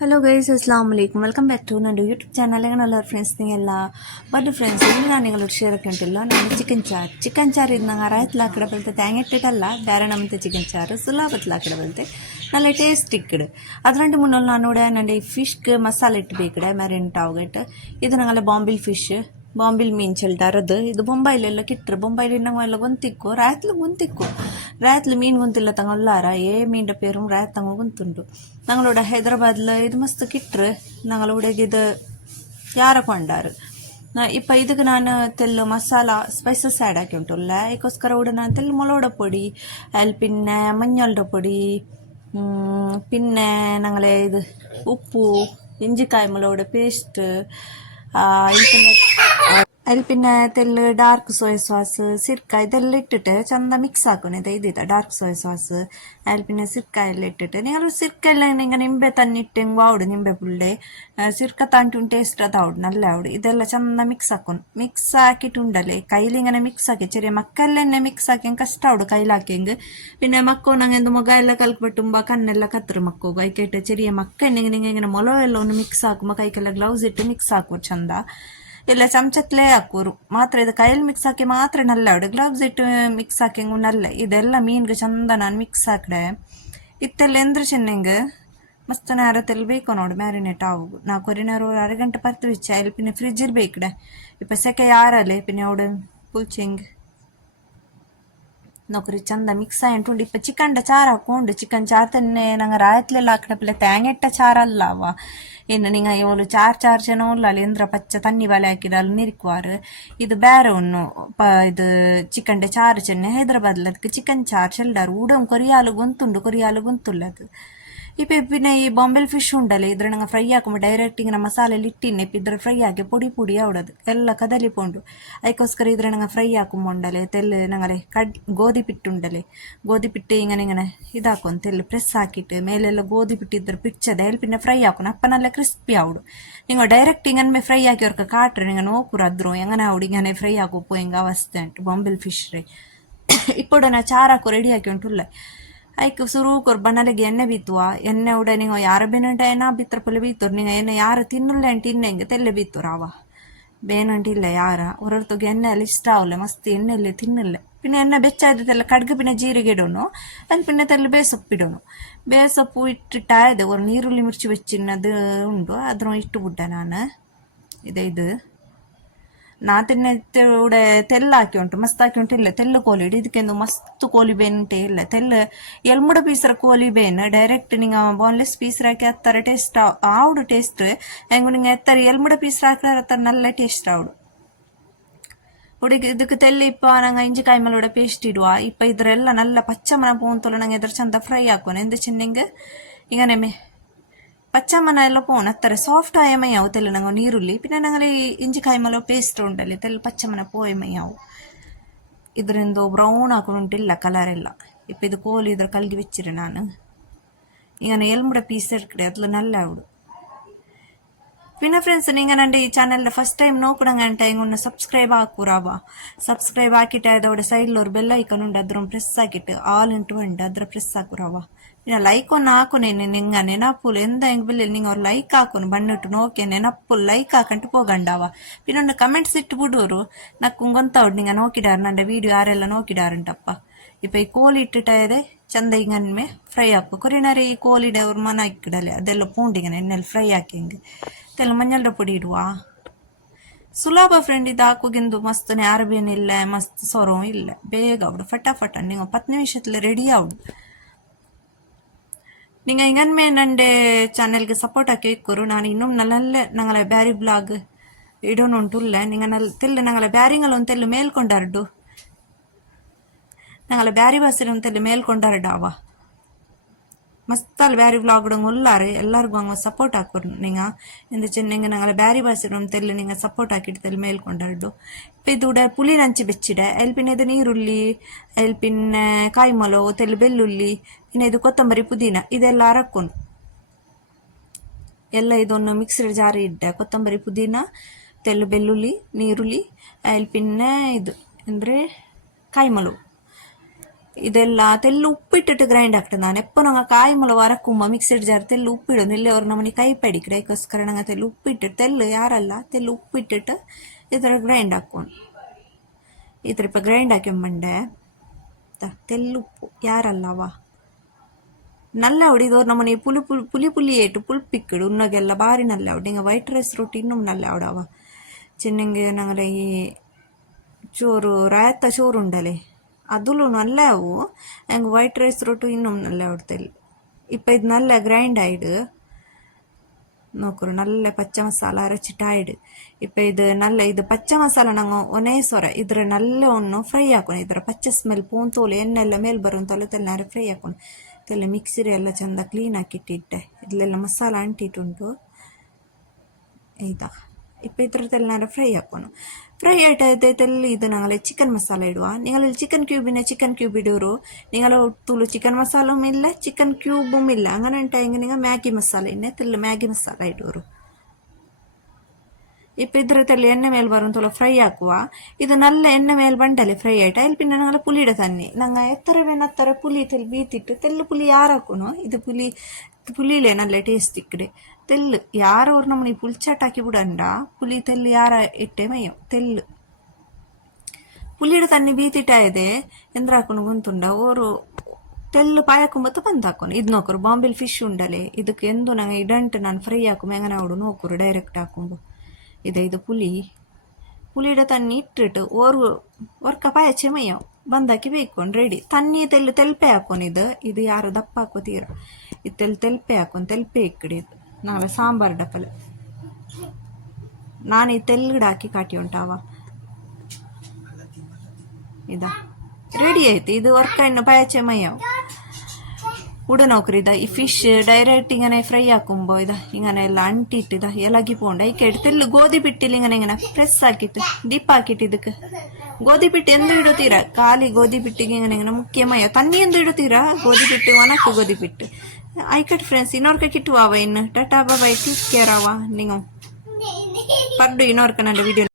Hello guys, ಅಸ್ಲಾಮ್ ವಲೈಕುಮ್. Welcome back to ನನ್ನ ಯೂಟ್ಯೂಬ್ ಚಾನಲ್ಗೆ ನನ್ನ ಫ್ರೆಂಡ್ಸ್ನಿಗೆ ಎಲ್ಲ ಬನ್ನಿ ಫ್ರೆಂಡ್ಸ್. ಇಲ್ಲಿ ನಾನು ನಿಗಳು ಶೇರಕ್ಕೆ ಉಂಟಿಲ್ಲ ನಾನು ಚಿಕನ್ ಚಾರು ಇದು ನಂಗೆ ರಾಯ್ತಲ ಹಾಕಿಡ ಬಲ್ತೆ ತ್ಯಾಂಗಿಟ್ಟಿಟ್ಟಲ್ಲ ಬೇರೆ ನಮ್ಮಂತೆ ಚಿಕನ್ ಚಾರು ಸುಲಾಭತ್ಲ ಹಾಕಿಡ ಬಲ್ತೆ നല്ല ടേസ്റ്റ് ഇക്കട് അതിനായിട്ട് മുന്നോട്ട് നാനൂടെ എൻ്റെ ഫിഷ്ക്ക് മസാല ഇട്ട് ಬೇಕಡೆ ಮ್ಯಾರಿನೇಟ್ ಆಗೋಗೈತೆ. ಇದು ನಂಗೆಲ್ಲ ಬಾಂಬಿಲ್ ಫಿಶ್ ಬಾಂಬಿಲ್ ಮೀನು ಚೆಲ್ಟಾರದು ಇದು ಬೊಂಬೈಲೆಲ್ಲ ಕಿಟ್ರು ಬೊಂಬೈಲಿ ನಂಗೆಲ್ಲ ಗೊಂತಿಕ್ಕು ರಾತ್ಲು ಮೀನು ಗೊಂತಿಲ್ಲ ತಂಗೊಲ್ಲಾರ ಮೀನಿൻ്റെ പേരും ರಾತ್ ತಂಗ ಗೊಂತುಂಟು ഞങ്ങളോട് ഹൈദരാബാദിൽ ഇത് മസ്ത് കിട്ടറ് ഞങ്ങളോട് ഇത് ಯಾರಕೊಂಡಾರು ಇಪ್ಪ ಇದಕ್ಕೆ ನಾನು ತೆಲ್ಲು ಮಸಾಲ ಸ್ಪೈಸಸ್ ಆ್ಯಡ್ ಆಕಿ ಉಂಟುಲ್ಲ ಇದಕ್ಕೋಸ್ಕರ ಕೂಡ ನಾನು ತೆಲ್ಲು ಮೊಳೋಡ ಪೊಡಿ ಅಲ್ಲಿ ಪಿನ್ನೆ ಮಂಜಲ್ಡ ಪೊಡಿ പിന്നെ ഞങ്ങളെ ഇത് ഉപ്പു ഇഞ്ചിക്കായ് മുളക് പേസ്റ്റ് അതിൽ പിന്നെ തെല്ല് ഡാർക്ക് സോയ സോസ് സിർക്ക ഇതെല്ലാം ഇട്ടിട്ട് ചന്ത മിക്സ് ആക്കുന്നത് ഇതിത ഡാർക്ക് സോയ സോസ് അതിൽ പിന്നെ സിർക്ക എല്ലാം ഇട്ടിട്ട് നിങ്ങൾ സിർക്ക എല്ലാം ഇങ്ങനെ നിಂಬೆ ತನ್ನಿಟ್ಟು ಹೆಂಗೆ ಆವಡು ನಿಂಬೆ ಪುಳ್ಳೆ ಸಿರ್ಕ ತಾಂಟು ಟೇಸ್ಟ್ ಅದಾವಡು നല്ല ಆವಡು ಇದೆಲ್ಲ ಚಂದ ಮಿಕ್ಸ್ ಹಾಕಿಟ್ಟುಂಡಲೆ ಕೈಲಿ ഇങ്ങനെ മിക്സ് ആക്കി ചെറിയ മക്കെല്ലാം മിക്സ് ആക്കി കഷ്ട ആവಡು കയ്യിലാക്കിയെങ്കിൽ പിന്നെ മക്കോണങ്ങ എന്ത് മുഖ എല്ലാം കലക്കിപ്പെട്ടുമ്പോ കണ്ണെല്ലാം കത്തറ് മക്കോಗು അതിക്കേട്ട് ചെറിയ മക്ക ഇങ്ങനെ ಮೊಲ ಎಲ್ಲ ಒಂದು ಮಿಕ್ಸ್ ಹಾಕುമ്പോൾ ಕೈಗೆಲ್ಲ ಗ್ಲೌಸ್ ಇಟ್ಟು ಮಿಕ್ಸ್ ಹಾಕುವ ಚಂದ ಇಲ್ಲ ಚಮಚತ್ಲೇ ಹಾಕೋರು ಮಾತ್ರ ಇದು ಕೈಯಲ್ಲಿ ಮಿಕ್ಸ್ ಹಾಕಿ ಮಾತ್ರ ನಲ್ಲ ಅವಡು ಗ್ಲೌಸ್ ಇಟ್ಟು ಮಿಕ್ಸ್ ಹಾಕಿಂಗು ನಲ್ಲ ಇದೆಲ್ಲ ಮೀನ್ಗೆ ಚಂದ ನಾನು ಮಿಕ್ಸ್ ಹಾಕಡೆ ಇತ್ತೆಲ್ಲ ಎಂದ್ರೆ ಚೆನ್ನಂಗೆ ಮಸ್ತ್ ನೇರ ತೆಲ್ ಬೇಕು ನೋಡು ಮ್ಯಾರಿನೇಟ್ ಆവുಗು ನಾ ಕೊರಿನಾರು ಅರಗಂಟೆ ಪರ್ತು വെച്ച് അതിൽ പിന്നെ ഫ്രിഡ്ജിൽ ಬೇಕಡೆ ഇപ്പം സെക്കെ ಯಾರല്ലേ പിന്നെ അവിടെ ಪುಲ್ಚಿಂಗ್ ನೋಕ್ರಿ ಚಂದ ಮಿಕ್ಸ್ ಆಯ್ಟುಂಡು ಇಪ್ಪ ಚಿಕನ್ಡ ಚಾರು ಹಾಕೊಂಡು ಚಿಕನ್ ಚಾರು ತನ್ನೆ ನಂಗೆ ರಾಯತ್ಲೆಲ್ಲ ಹಾಕಡಪ್ಪಲೆ ತೇಂಗೆಟ್ಟ ಚಾರಲ್ಲ ಅವ ಏನು ನಿಂಗೆ ಇವಳು ಚಾರ್ ಜನ ಉಳ್ಳಲ್ಲಿ ಎಂದ್ರ ಪಚ್ಚ ತಣ್ಣಿ ಬಲೆ ಹಾಕಿಡಲ್ಲಿ ನಿರಿಕುವಾರು ಇದು ಬೇರೆ ಉಣ್ಣು ಇದು ಚಿಕನ್ಡೆ ಚಾರು ಚೆನ್ನೆ ಹೈದರಾಬಾದ್ಲ ಅದಕ್ಕೆ ಚಿಕನ್ ಚಾರು ಚೆಲ್ಲಾರು ಊಡಂ ಕೊರಿಯಾಲು ಗೊಂತುಳ್ಳದು ಇಪ್ಪ പിന്നെ ಈ ಬಾಂಬೆಲ್ ಫಿಶ್ ಉಂಡಲ್ಲ ಇದ್ರ ನಂಗೆ ಫ್ರೈ ಹಾಕೊಂಬ ಡೈರೆಕ್ಟ್ ಹಿಂಗೆ ಮಸಾಲೆಯಲ್ಲಿ ಇಟ್ಟಿನ್ನೆ ಇದ್ರ ಫ್ರೈ ಹಾಕಿ ಪುಡಿ ಆವಡದು ಎಲ್ಲ ಕದಲಿಪೊಂಡು ಅದಕ್ಕೋಸ್ಕರ ಇದ್ರ ನಂಗೆ ಫ್ರೈ ಹಾಕೊಂಬೊಂಡಲೆ ತೆಲ್ಲು ನಂಗಲೆ ಗೋಧಿ ಪಿಟ್ಟು ಉಂಡಲೆ ಗೋಧಿ ಪಿಟ್ಟು ಹಿಂಗೆ ಇದಾಕೊಂಡು ತೆಲ್ಲು ಪ್ರೆಸ್ ಹಾಕಿಟ್ಟು ಮೇಲೆಲ್ಲ ಗೋಧಿ ಪಿಟ್ಟಿದ್ರ ಪಿಚ್ಚದ ಎಲ್ಲಿ പിന്നെ ഫ്രൈ ആക്കണം അപ്പം നല്ല ക്രിസ്പി ആവടും നിങ്ങൾ ഡയറക്റ്റ് ഇങ്ങനെ ഫ്രൈ ആക്കിയവർക്ക് കാട്ടറ് നിങ്ങൾ നോക്കുറാದ್ರು എങ്ങനെ ആവಡು ഇങ്ങനെ ഫ്രൈ ആക്കുമ്പോൾ ಹಿಂಗೆ ಅವಸ್ಥೆ ಉಂಟು ಬಾಂಬೆಲ್ ಫಿಶ್ ರೈ ഇപ്പോൾ ನಾ ಚಾರಾಕು ರೆಡಿ ಹಾಕಿ ಉಂಟುಲ್ಲ ಐಕ್ ಸುರು ಕೊರ್ಬನಲೆಗೆ ಎಣ್ಣೆ ಬೀತುವ ಎಣ್ಣೆ ಉಡ ನೀವು ಯಾರ ಬೇನಂಟ ಏನ ಬಿತ್ತರ ಪೊಲೆ ಬೀತೋರು ನೀವು ಏನು ಯಾರು ತಿನ್ನಲ್ಲ ಅಂತ ತಿನ್ನಂಗೆ ತೆಲ್ಲೆ ಬೀತೋರು ಅವ ಬೇನಂಟಿಲ್ಲ ಯಾರ ಹೊರತುಗೆ ಎಣ್ಣೆ ಅಲ್ಲಿ ಇಷ್ಟ ಆಗಲ್ಲ ಮಸ್ತ್ ಎಣ್ಣೆಲ್ಲಿ ತಿನ್ನಲ್ಲ പിന്നെ ಎಣ್ಣೆ ಬೆಚ್ಚಾಯ್ದೆಲ್ಲ ಕಡ್ಗೆ പിന്നെ ಜೀರಿಗೆ ಇಡೋನು ಅದು പിന്നെ ತೆಲ್ಲ ಬೇಸೊಪ್ಪಿಡೋನು ಬೇಸೊಪ್ಪು ಇಟ್ಟಿಟ್ಟಾಯ್ದೆ ಒಂದು ನೀರುಳ್ಳಿ ಮಿರ್ಚಿ വെച്ചിനത് ಉಂಡು ಅದ್ರ ಇಟ್ಟು ಬಿಟ್ಟೆ ನಾನು ಇದು ನಾ ತಿನ್ನಿവിടെ ತೆಲ್ಲ ಹಾಕಿ ಉಂಟು ಮಸ್ತ್ ಹಾಕಿ ಉಂಟಿಲ್ಲ ತೆಲ್ಲು ಕೋಲಿ ಇಡು ಇದಕ್ಕೆಂದು ಮಸ್ತ್ ಕೋಲಿ ಬೇನುಂಟೆ ಇಲ್ಲ ತೆಲ್ಲು ಎಲ್ಮುಡ ಪೀಸರ ಕೋಲಿ ಬೇನು ಡೈರೆಕ್ಟ್ ನಿಂಗೆ ಬೋನ್ಲೆಸ್ ಪೀಸರ್ ಹಾಕಿ ಹತ್ತರ ಟೇಸ್ಟ್ ಆವಡು ಟೇಸ್ಟ್ ಹೆಂಗು ನಿಂಗೆ ಎತ್ತರ ಎಲ್ಮುಡ ಪೀಸರ್ ಹಾಕಿದ್ರೆ ಹತ್ತರ നല്ല ಟೇಸ್ಟ್ ಆವಡು ಹುಡುಗಿ ಇದಕ್ಕೆ ತೆಲ್ಲಿ ಇಪ್ಪ ನಂಗೆ ಇಂಜಿಕಾಯಿ ಮೇಲೆ ಪೇಸ್ಟ್ ಇಡುವ ಇಪ್ಪ ಇದ್ರೆಲ್ಲ നല്ല പച്ചമന പോകുന്നതോളം ನಂಗೆ ಇದ್ರ ಚಂದ ಫ್ರೈ ಹಾಕೋಣ ಎಂದ ಚೆನ್ನಂಗೆ ಈಗ ನೆಮ್ಮೆ പച്ചമന എല്ലാം പോകണം അത്ര സോഫ്റ്റ് ആയ മയ്യാവും തെല്ല് ഞങ്ങൾ നീരുള്ളി പിന്നെ ഞങ്ങൾ ഈ ഇഞ്ചിക്കായ്മലോ പേസ്റ്റ് ഉണ്ടല്ലേ തെല്ല് പച്ചമന പോയ മയ്യാവും ഇದ್ರಿಂದು ಬ್ರೌನ್ ಹಾಕೊಂಡುಂಟಿಲ್ಲ ಕಲರೆಲ್ಲ ಇಪ್ಪ ಇದು ಕೋಲಿ ಇದ್ರ ಕಲ್ಗಿ വെച്ചിರು ನಾನು ಈಗ ಎಲ್ಮುಡ ಪೀಸ್ ಇರ್ಕಡೆ ಅದ್ಲು നല്ല ಆವಡು പിന്നെ ഫ്രണ്ട്സ് നിങ്ങൾ എൻ്റെ ഈ ചാനലിൻ്റെ ഫസ്റ്റ് ടൈം നോക്കണങ്ങാണ്ട് ഇങ്ങൊന്ന് സബ്സ്ക്രൈബ് ആക്കൂറാവാ സബ്സ്ക്രൈബ് ആക്കിയിട്ട് അതോടെ സൈഡിൽ ഒരു ബെല്ലൈക്കൺ ഉണ്ട് അದ್ರ ಪ್ರೆಸ್ ആക്കിയിട്ട് ಆಲ್ ಇಂಟು ഉണ്ട് ಅದ್ರ ಪ್ರೆಸ್ ಆಕೂರಾವಾ പിന്നെ ലൈക്ക് ഒന്ന് ആക്കുನೇನೆ ನಿಂಗೆ ನೆನಪುಲು ಎಂದ ಹೆಂಗೆ ಬಿಲ್ಲಿ നിങ്ങൾ ഒരു ലൈക്ക് ആക്കുന്നു ಬಣ್ಣಿಟ್ಟು ನೋಕೆ ನೆನಪುಲು ಲೈಕ್ ಹಾಕಂಟು പോകണ്ടാವ പിന്നെ ಒಂದು ಕಮೆಂಟ್ಸ್ ಇಟ್ಟು ಬಿಡೋರು ನಕ್ಕು ಗೊತ್ತಾವಡು ನಿಂಗೆ ನೋಕಿಡಾರು ನನ್ನ ವಿಡಿಯೋ ಯಾರೆಲ್ಲ ನೋಕಿಡಾರುಂಟಪ್ಪ ಇಪ್ಪ ಈ ಕೋಲಿ ಇಟ್ಟಿಟ್ಟಾಯದೆ ಚಂದ ಹಿಂಗನ್ಮೆ ಫ್ರೈ ಹಾಕು ಕೊರಿನಾರೆ ಈ ಕೋಲಿಡೆ ಅವ್ರ ಮನ ಇಕ್ಕಿಡಲೆ ಅದೆಲ್ಲ ಪೂಂಡಿಗೆ ಎಣ್ಣೆಲ್ಲಿ ಫ್ರೈ ಹಾಕಿ ಹಿಂಗೆ ತೆಲ್ಲ ಮಂಜಲ್ಡ ಪುಡಿ ಇಡುವ ಸುಲಭ ಫ್ರೆಂಡ್ ಇದು ಹಾಕೋಗಿಂದು ಮಸ್ತ್ ಯಾರಬೇನಿಲ್ಲ ಮಸ್ತ್ ಸೊರೋ ಇಲ್ಲ ಬೇಗ ಅವಡು ಫಟಾಫಟ ನೀವು 10 ನಿಮಿಷದಲ್ಲಿ ರೆಡಿ ಆವಡು നിങ്ങൾ ഇങ്ങനെ എൻ്റെ ചാനലിಗೆ സപ്പോർട്ട് ആക്കി വെക്കോರು ನಾನು ಇನ್ನೂ നല്ല ഞങ്ങളെ ಬ್ಯಾರಿ ಬ್ಲಾಗ್ ഇടണുണ്ടുല്ല നിങ്ങൾ തെല്ല് ഞങ്ങളെ ಬ್ಯಾರಿಂಗಲ್ಲೊಂದು ತೆಲ್ಲು ಮೇಲ್ಕೊಂಡಾರ್ಡು ഞങ്ങളെ ಬ್ಯಾರಿ ಬಸ್ಸಿನ ತೆಲ್ಲು ಮೇಲ್ಕೊಂಡಾರ್ಡಾವ ಮಸ್ತಲ್ಲಿ ಬ್ಯಾರಿ ವ್ಲಾಗ್ ಉಲ್ಲಾರೆ ಎಲ್ಲರಿಗೂ ಹಂಗೆ ಸಪೋರ್ಟ್ ಹಾಕೋರು നിങ്ങൾ ಎಂದು ಚೆನ್ನಂಗೆ ഞങ്ങളെ ಬ್ಯಾರಿ ಬಸ್ಸಿನ ತೆಲ್ಲು നിങ്ങൾ ಸಪೋರ್ಟ್ ಹಾಕಿಟ್ಟು ತೆಲ್ಲು ಮೇಲ್ಕೊಂಡಾರ್ಡು ഇപ്പം ഇതൂടെ പുളി നഞ്ചി വെച്ചിടെ അതിൽ പിന്നെ ഇത് നീരുള്ളി അതിൽ പിന്നെ കായ്മലോ തെല്ല് ಬೆಳ್ಳುಳ್ಳಿ പിന്നെ ಇದು ಕೊತ್ತಂಬರಿ ಪುದೀನ ಇದೆಲ್ಲ ಅರಕೊಂಡು ಎಲ್ಲ ಇದೊಂದು ಮಿಕ್ಸರ್ ಜಾರಿ ಇಡ್ಡೆ ಕೊತ್ತಂಬರಿ ಪುದೀನ ತೆಲ್ಲು ಬೆಳ್ಳುಳ್ಳಿ ನೀರುಳ್ಳಿ അതിൽ പിന്നെ ಇದು ಅಂದರೆ ಕಾಯ್ಮಲು ಇದೆಲ್ಲ ತೆಲ್ಲು ಉಪ್ಪಿಟ್ಟಿಟ್ಟು ಗ್ರೈಂಡ್ ಆಗ್ತದೆ. ನಾನು ಎಪ್ಪ ನಂಗೆ ಕಾಯಿ ಮೊಲ ವರಕ್ಕುಂಬ ಮಿಕ್ಸಡ್ ಜಾರ್ ತೆಲ್ಲು ಉಪ್ಪಿಡು ಇಲ್ಲಿ ಅವ್ರು ನಮ್ಮನೆ ಕೈ ಪಡಿಕ್ರೆ ಅದಕ್ಕೋಸ್ಕರ ನಂಗೆ ತೆಲ್ಲು ಉಪ್ಪಿಟ್ಟಿಟ್ಟು ತೆಲ್ಲು ಯಾರಲ್ಲ ತೆಲ್ಲು ಉಪ್ಪಿಟ್ಟಿಟ್ಟು ಇದರ ಗ್ರೈಂಡ್ ಹಾಕೊಂಡು ಇದ್ರ ಇಪ್ಪ ಗ್ರೈಂಡ್ ಹಾಕೊಂಬಂಡೆ ತೆಲ್ಲುಪ್ಪು ಯಾರಲ್ಲವ ನಲ್ಲ ಹೊಡಿದವ್ರು ನಮ್ಮನೆ ಪುಲಿ ಏಟು ಪುಲ್ಪಿಕ್ಕಡು ಉನ್ನಗೆಲ್ಲ ಬಾರಿ ನಲ್ಲ ಹೊಡಿ ಹಿಂಗೆ ವೈಟ್ ರೈಸ್ ರೊಟ್ಟಿ ಇನ್ನೂ ನಲ್ಲ ಹೊಡವ ಚಿನ್ನಂಗೆ ನಂಗೆ ಈ ಚೋರು ರಾಯತ್ತ ಚೋರು ಉಂಡಲೆ ಅದುಲು ನಲ್ಲ ಅವು ಹೆಂಗೆ ವೈಟ್ ರೈಸ್ ರೊಟ್ಟು ಇನ್ನೂ ನಲ್ಲ ಹೊಡ್ತೇಲಿ ಇಪ್ಪ ಇದು ನಲ್ಲ ಗ್ರೈಂಡ್ ಆಯ್ಡು ನೋಕರು ನಲ್ಲ ಪಚ್ಚ ಮಸಾಲ ಅರಚಿಟ್ಟಾಯ್ಡು ಇಪ್ಪ ಇದು ನಲ್ಲ ಇದು ಪಚ್ಚ ಮಸಾಲ ನಂಗೆ ಒನೇ ಸೊರ ಇದ್ರ ನಲ್ಲ ಒಣ್ಣು ಫ್ರೈ ಹಾಕೊಂಡು ಇದ್ರ ಪಚ್ಚ ಸ್ಮೆಲ್ ಪೋಂತೋಲು ಎಣ್ಣೆಲ್ಲ ಮೇಲೆ ಬರುವಂತಲ್ಲ ತೆಲ್ಲ ಫ್ರೈ ಹಾಕೊಂಡು ತೆಲ್ಲ ಮಿಕ್ಸಿರಿ ಎಲ್ಲ ಚಂದ ಕ್ಲೀನ್ ಹಾಕಿಟ್ಟಿಟ್ಟೆ ಇದೆಲ್ಲ ಮಸಾಲ ಅಂಟಿಟ್ಟುಂಟು ಆಯ್ತಾ ಇಪ್ಪ ಇದ್ರದ್ದೆಲ್ಲ ಫ್ರೈ ಹಾಕೋಣ ಫ್ರೈ ಆಯ್ತಾಯ್ತೈತಲ್ಲಿ ಇದು ನಂಗಲೆ ಚಿಕನ್ ಮಸಾಲ ಇಡುವ ನಿಗಳಲ್ಲಿ ಚಿಕನ್ ಕ್ಯೂಬ್ ಇಡೋರು ನಿಂಗಲ ತುಳು ಚಿಕನ್ ಮಸಾಲೂ ಇಲ್ಲ ಚಿಕನ್ ಕ್ಯೂಬೂ ಇಲ್ಲ അങ്ങനെ ഉണ്ടെങ്കിൽ നിങ്ങൾ ಮ್ಯಾಗಿ ಮಸಾಲ ಇನ್ನೇ ತೆಲ್ಲ ಮ್ಯಾಗಿ ಮಸಾಲ ಇಡೋರು ಇಪ್ಪ ಇದ್ರದಲ್ಲಿ ಎಣ್ಣೆ ಮೇಲೆ ಬರುವಂತಲ್ಲ ಫ್ರೈ ಹಾಕುವ ಇದು ನಲ್ಲ ಎಣ್ಣೆ ಮೇಲೆ ಬಂಡಲೆ ಫ್ರೈ ಆಯ್ತಾ ಇಲ್ಲಿ ಪಿನ್ನ ನಂಗಲ ಪುಲಿಡ ತನ್ನಿ ನಂಗೆ ಎತ್ತರ ಪುಲಿ ತೆಲ್ ಬೀತಿಟ್ಟು ತೆಲ್ಲು ಪುಲಿ ಯಾರು ಹಾಕೋನು ಇದು ಪುಲಿಲೇ ನಲ್ಲ ಟೇಸ್ಟ್ ಇಕ್ಕಡೆ ತೆಲ್ಲು ಯಾರವ್ರು ನಮ್ಮನಿ ಪುಲ್ಚಾಟ್ ಹಾಕಿ ಬಿಡಂಡ ಪುಲಿ ತೆಲ್ಲು ಯಾರ ಇಟ್ಟೆ ಮಯ್ಯ ತೆಲ್ಲು ಪುಲಿಡ ತನ್ನಿ ಬೀತಿಟ್ಟಾಯದೆ ಎಂದ್ರ ಹಾಕೊಂಡು ಗುಂತುಂಡ ಓರು ತೆಲ್ಲು ಪಾಯಕೊಂಬತ್ತು ಬಂದು ಹಾಕೋನು ಇದು ನೋಕರು ಬಾಂಬೆಲ್ ಫಿಶ್ ಉಂಡಲೆ ಇದಕ್ಕೆ ಎಂದು ನಂಗೆ ಇಡಂಟ್ ನಾನು ಫ್ರೈ ಹಾಕು ಮೆಂಗನ ಅವಡು ನೋಕರು ಡೈರೆಕ್ಟ್ ಹಾಕೊಂಡು ಇದು ಪುಲಿಡ ತನ್ನಿ ಇಟ್ಟಿಟ್ಟು ಒರ್ಕ ಪಾಯ ಚೆಮಯ್ಯ ಬಂದಾಕಿ ಬೇಯ್ಕೊಂಡು ರೆಡಿ ತನ್ನಿ ತೆಲ್ಪೆ ಹಾಕೊಂಡಿದ್ದು ಇದು ಯಾರು ದಪ್ಪ ಹಾಕೋತೀರ ಇದು ತೆಲ್ಪೆ ಹಾಕೊಂಡು ತೆಲ್ಪೆ ಇಕ್ಕಡಿ ಇದು ನಾಳೆ ಸಾಂಬಾರ್ ಡಪ್ಪಲು ನಾನು ಈ ತೆಲ್ಗಡ ಹಾಕಿ ಕಾಟಿ ಉಂಟಾವ ಇದ ರೆಡಿ ಆಯ್ತು ಇದು ವರ್ಕ ಇನ್ನು ಪಾಯ ಚೆಮಯ್ಯ ಉಡನೋಕ್ರಿ ಈ ಫಿಶ್ ಡೈರೆಕ್ಟ್ ಹಿಂಗನೆ ಫ್ರೈ ಹಾಕೊಂಬೋ ಹಿಂಗನೆ ಎಲ್ಲ ಅಂಟಿಟ್ಟಿದ ಎಲಗಿ ಪೋಂಡ ಈ ಕೆಟ್ಟು ತೆಲ್ಲು ಗೋಧಿ ಬಿಟ್ಟಿಲ್ಲ ಹಿಂಗನೆ ಪ್ರೆಸ್ ಹಾಕಿತ್ತು ದೀಪ ಹಾಕಿಟ್ಟು ಇದಕ್ಕೆ ಗೋಧಿ ಬಿಟ್ಟು ಎಂದು ಇಡುತ್ತೀರಾ ಖಾಲಿ ಗೋಧಿ ಬಿಟ್ಟಿಗೆ ಹಿಂಗನೆ ಮುಖ್ಯಮಯ್ಯ ತನ್ನಿ ಎಂದು ಇಡುತ್ತೀರಾ ಗೋಧಿ ಬಿಟ್ಟು ಒನಕ್ಕು ಗೋಧಿ ಬಿಟ್ಟು ಆಯ್ಕಟ್ ಫ್ರೆಂಡ್ಸ್ ಇನ್ನೋರ್ಕ ಕಿಟ್ಟುವ ಇನ್ನು ಟಾಟಾ ಬಾಯ್ ಟೇಕ್ ಕೇರ್ ಅವ ನೀವು ಪರ್ಡು ಇನ್ನೋರ್ಕ ನನ್ನ ವಿಡಿಯೋ